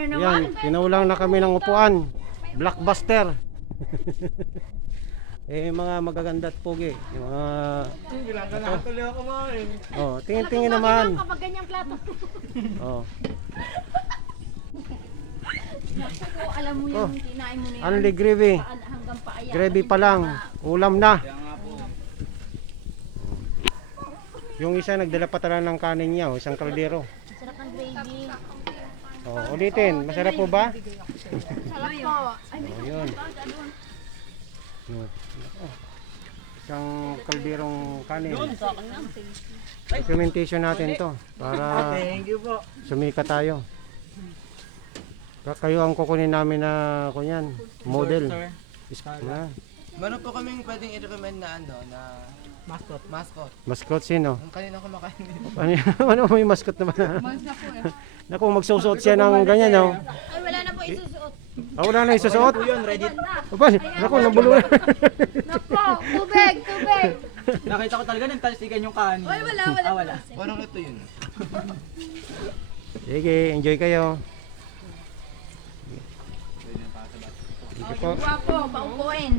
Yan, kinaulang na kami ng upuan. Blockbuster. Eh, mga magaganda at pogi. Yung mga... Bilanggan tuloy ako mga eh. Oh, tingin-tingin naman. Kapag ganyang plato. Oh. Naku, alam mo yung kinain mo na yan. Only gravy. Hanggang paaya. Gravy pa lang. Ulam na. Kaya nga po. Yung isa nagdala pa talaga ng kanin niya, isang kaldero. Sarap ng gravy. Oh, ulitin. Masarap po ba? Sarap po. Ay, Oh, yun. Oh. Isang kalderong kanin. Documentation natin to para Thank you po. sumika tayo. Kayo ang kukunin namin na kunyan, model. Na, Meron po kaming pwedeng i-recommend na ano, na Mascot. mascot. mascot sino? Ang kanina kumakain din. Ano, ano may mascot naman? Naku, magsusuot siya ng ganyan, no? Ay, wala na po isusuot. Ah, wala na isusuot? Yun, ready. Aba, naku, nabulo na. Napo, tubig, tubig. Nakita ko talaga nagtalsikan yung kanin. Ay, wala. Wala. Parang ito yun. Sige, enjoy kayo. Sige po. Guwapo, paupuin.